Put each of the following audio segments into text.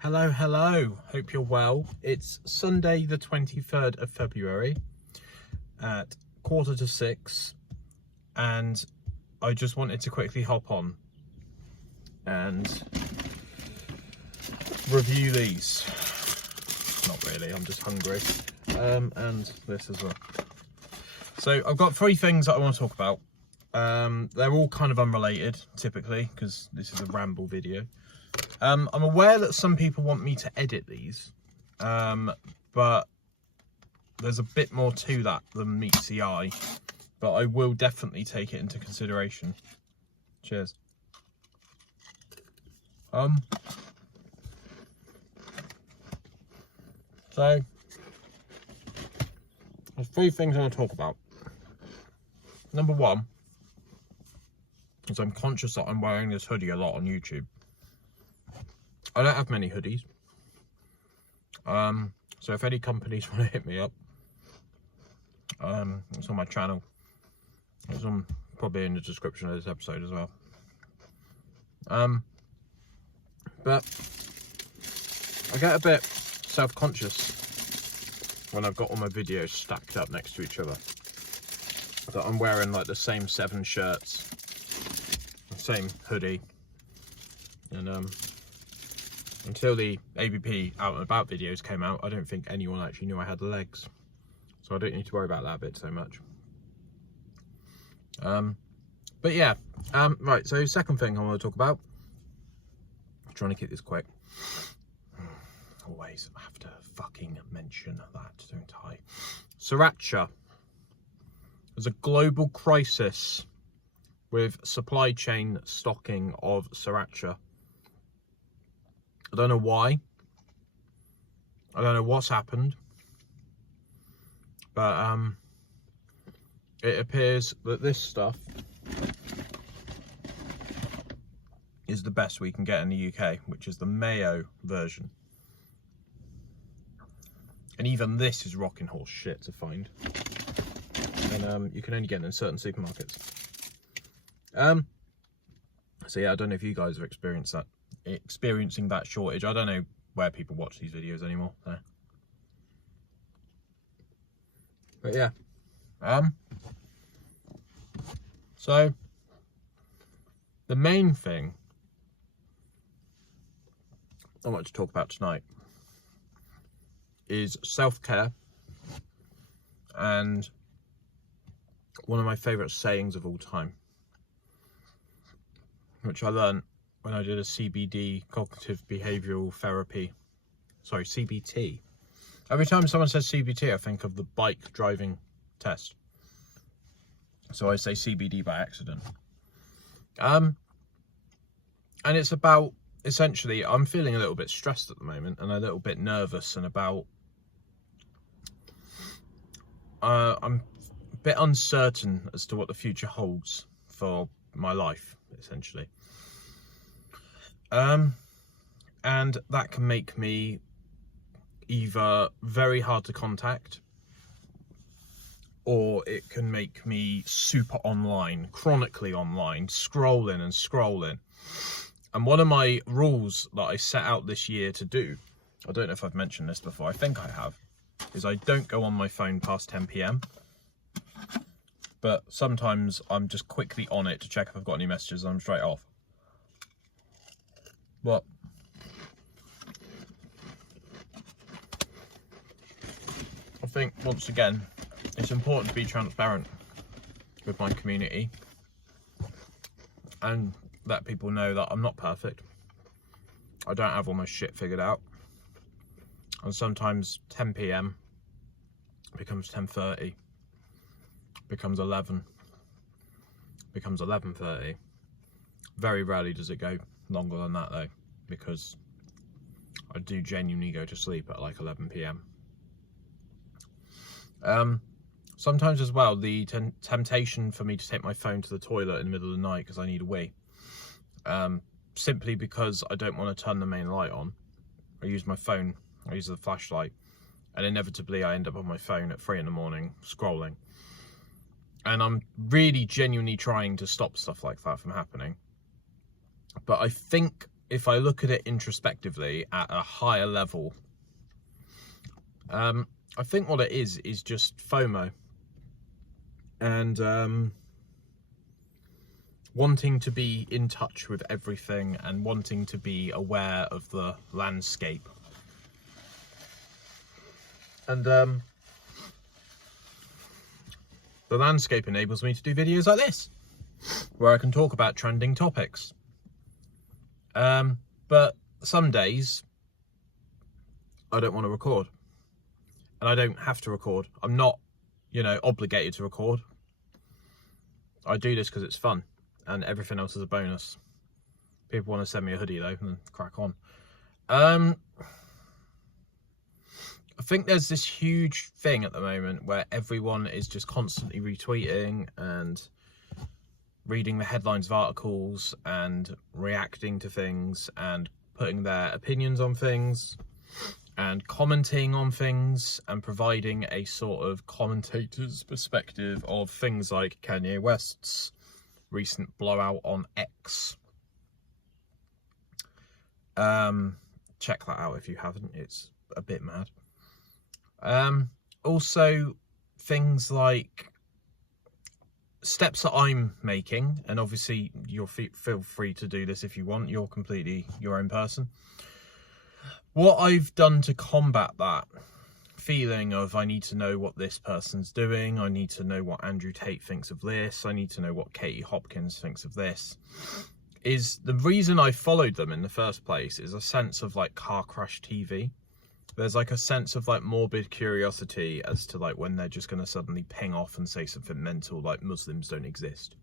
Hello, hope you're well. It's Sunday the 23rd of February at 5:45 and I just wanted to quickly hop on and review these. Not really, I'm just hungry. And this as well. So I've got three things that I want to talk about. They're all kind of unrelated typically because this is a ramble video. I'm aware that some people want me to edit these, but there's a bit more to that than meets the eye, but I will definitely take it into consideration. Cheers. So there's three things I want to talk about. Number one is I'm conscious that I'm wearing this hoodie a lot on YouTube. I don't have many hoodies, so if any companies want to hit me up, it's on my channel. It's on probably in the description of this episode as well. But I get a bit self-conscious when I've got all my videos stacked up next to each other, that I'm wearing like the same 7 shirts, the same hoodie, and until the ABP Out and About videos came out, I don't think anyone actually knew I had legs. So I don't need to worry about that bit so much. But yeah, right, so second thing I want to talk about. I'm trying to keep this quick. Always have to fucking mention that, don't I? Sriracha. There's a global crisis with supply chain stocking of Sriracha. I don't know why. I don't know what's happened. But it appears that this stuff is the best we can get in the UK, which is the mayo version. And even this is rocking horse shit to find. And you can only get it in certain supermarkets. So yeah, I don't know if you guys have experiencing that shortage. I don't know where people watch these videos anymore. But yeah. So the main thing I want to talk about tonight is self-care and one of my favourite sayings of all time, which I learned when I did a CBD, cognitive behavioural therapy, sorry, CBT. Every time someone says CBT, I think of the bike driving test. So I say CBD by accident. And it's about, essentially, I'm feeling a little bit stressed at the moment and a little bit nervous and about, I'm a bit uncertain as to what the future holds for my life, essentially. And that can make me either very hard to contact, or it can make me super online, chronically online, scrolling and scrolling. And one of my rules that I set out this year to do, I don't know if I've mentioned this before, I think I have, is I don't go on my phone past 10 PM. But sometimes I'm just quickly on it to check if I've got any messages and I'm straight off. But I think, once again, it's important to be transparent with my community and let people know that I'm not perfect. I don't have all my shit figured out. And sometimes 10 PM becomes 10:30, becomes 11, becomes 11:30. Very rarely does it go longer than that though, because I do genuinely go to sleep at like 11 PM. Sometimes as well, the temptation for me to take my phone to the toilet in the middle of the night because I need a wee, simply because I don't want to turn the main light on. I use my phone, I use the flashlight, and inevitably I end up on my phone at 3 in the morning scrolling. And I'm really genuinely trying to stop stuff like that from happening. But I think if I look at it introspectively at a higher level, I think what it is just FOMO. And wanting to be in touch with everything and wanting to be aware of the landscape. And the landscape enables me to do videos like this, where I can talk about trending topics. But some days I don't want to record, and I don't have to record. I'm not, obligated to record. I do this because it's fun, and everything else is a bonus. People want to send me a hoodie though, and crack on. I think there's this huge thing at the moment where everyone is just constantly retweeting and reading the headlines of articles and reacting to things and putting their opinions on things and commenting on things and providing a sort of commentator's perspective of things like Kanye West's recent blowout on X. Check that out if you haven't, it's a bit mad. Also things like steps that I'm making, and obviously you'll feel free to do this if you want, you're completely your own person. What I've done to combat that feeling of I need to know what this person's doing, I need to know what Andrew Tate thinks of this, I need to know what Katie Hopkins thinks of this, is the reason I followed them in the first place is a sense of like car crash TV. There's like a sense of like morbid curiosity as to like when they're just going to suddenly ping off and say something mental like Muslims don't exist.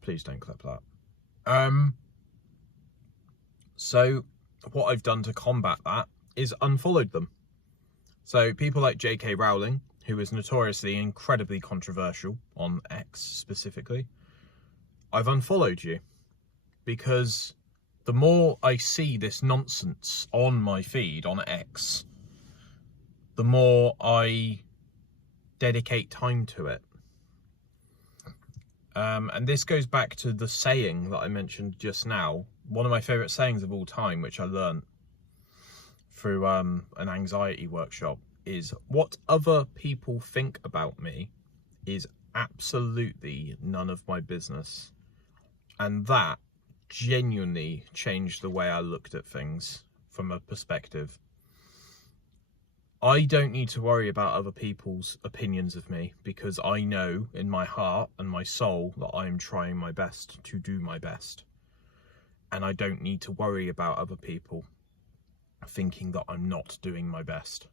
Please don't clip that. So what I've done to combat that is unfollowed them. So people like J.K. Rowling, who is notoriously incredibly controversial on X specifically, I've unfollowed you because the more I see this nonsense on my feed on X, the more I dedicate time to it. And this goes back to the saying that I mentioned just now, one of my favourite sayings of all time, which I learned through an anxiety workshop, is what other people think about me is absolutely none of my business. And that genuinely changed the way I looked at things from a perspective. I don't need to worry about other people's opinions of me because I know in my heart and my soul that I am trying my best to do my best. And I don't need to worry about other people thinking that I'm not doing my best.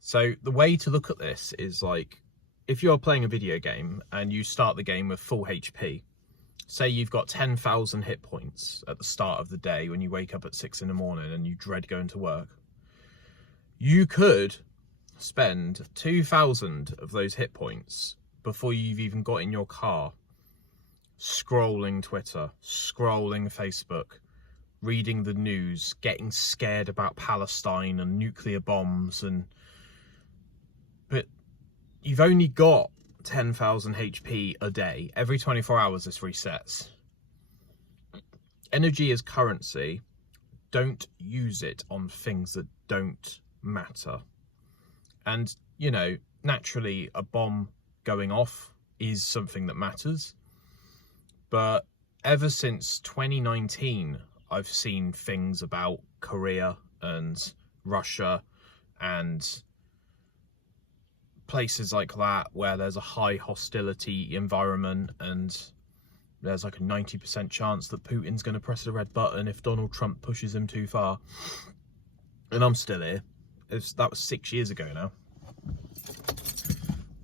So the way to look at this is like, if you're playing a video game and you start the game with full HP, say you've got 10,000 hit points at the start of the day when you wake up at 6 in the morning and you dread going to work. You could spend 2,000 of those hit points before you've even got in your car, scrolling Twitter, scrolling Facebook, reading the news, getting scared about Palestine and nuclear bombs, but you've only got 10,000 HP a day. Every 24 hours this resets. Energy is currency. Don't use it on things that don't matter. And, naturally a bomb going off is something that matters. But ever since 2019, I've seen things about Korea and Russia and places like that where there's a high hostility environment and there's like a 90% chance that Putin's going to press the red button if Donald Trump pushes him too far. And I'm still here. That was 6 years ago now.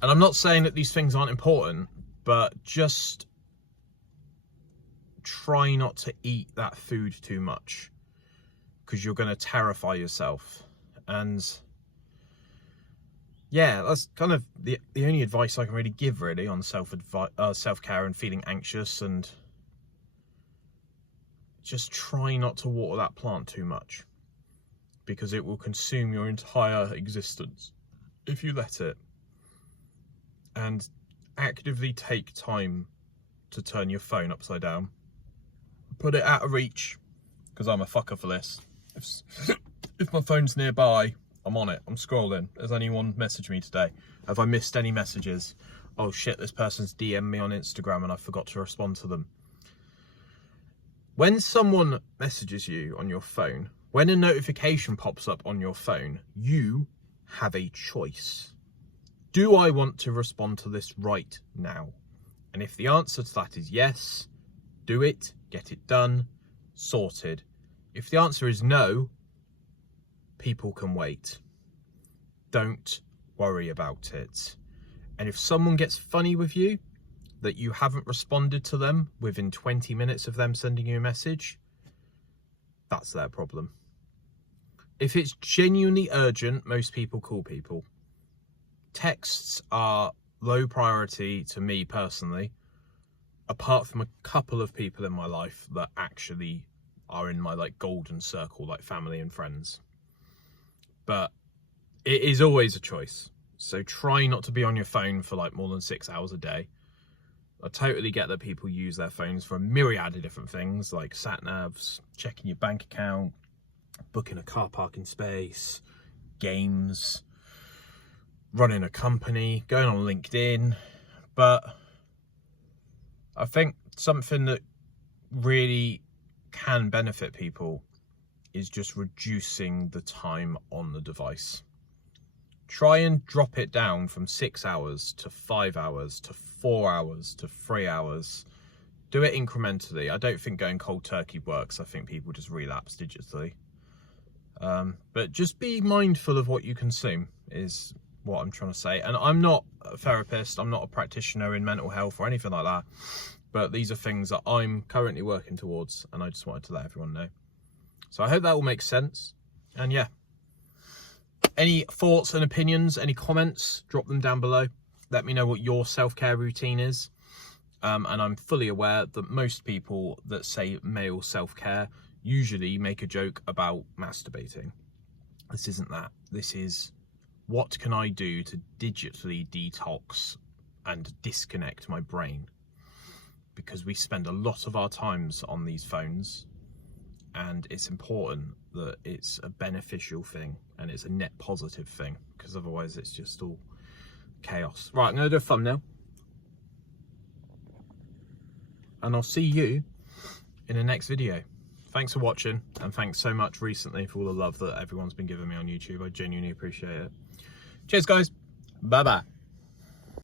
And I'm not saying that these things aren't important, but just try not to eat that food too much because you're going to terrify yourself. And yeah, that's kind of the only advice I can really give really on self-care and feeling anxious, and just try not to water that plant too much because it will consume your entire existence if you let it. And actively take time to turn your phone upside down. put it out of reach, because I'm a fucker for this. If my phone's nearby, I'm on it. I'm scrolling. Has anyone messaged me today? Have I missed any messages? Oh shit, this person's DM'd me on Instagram and I forgot to respond to them. When someone messages you on your phone, when a notification pops up on your phone, you have a choice. Do I want to respond to this right now? And if the answer to that is yes, do it, get it done, sorted. If the answer is no, people can wait. Don't worry about it. And if someone gets funny with you, that you haven't responded to them within 20 minutes of them sending you a message, that's their problem. If it's genuinely urgent, most people call people. Texts are low priority to me personally, apart from a couple of people in my life that actually are in my like golden circle, like family and friends. But it is always a choice. So try not to be on your phone for like more than 6 hours a day. I totally get that people use their phones for a myriad of different things, like sat-navs, checking your bank account, booking a car parking space, games, running a company, going on LinkedIn. But I think something that really can benefit people is just reducing the time on the device. Try and drop it down from 6 hours to 5 hours to 4 hours to 3 hours. Do it incrementally. I don't think going cold turkey works. I think people just relapse digitally. But just be mindful of what you consume is what I'm trying to say. And I'm not a therapist. I'm not a practitioner in mental health or anything like that. But these are things that I'm currently working towards. And I just wanted to let everyone know. So I hope that all makes sense. And yeah. Any thoughts and opinions, any comments, drop them down below. Let me know what your self-care routine is. And I'm fully aware that most people that say male self-care usually make a joke about masturbating. This isn't that. This is, what can I do to digitally detox and disconnect my brain? Because we spend a lot of our times on these phones, and it's important that it's a beneficial thing and it's a net positive thing, because otherwise it's just all chaos. Right, I'm going to do a thumbnail. And I'll see you in the next video. Thanks for watching, and thanks so much recently for all the love that everyone's been giving me on YouTube. I genuinely appreciate it. Cheers, guys. Bye-bye.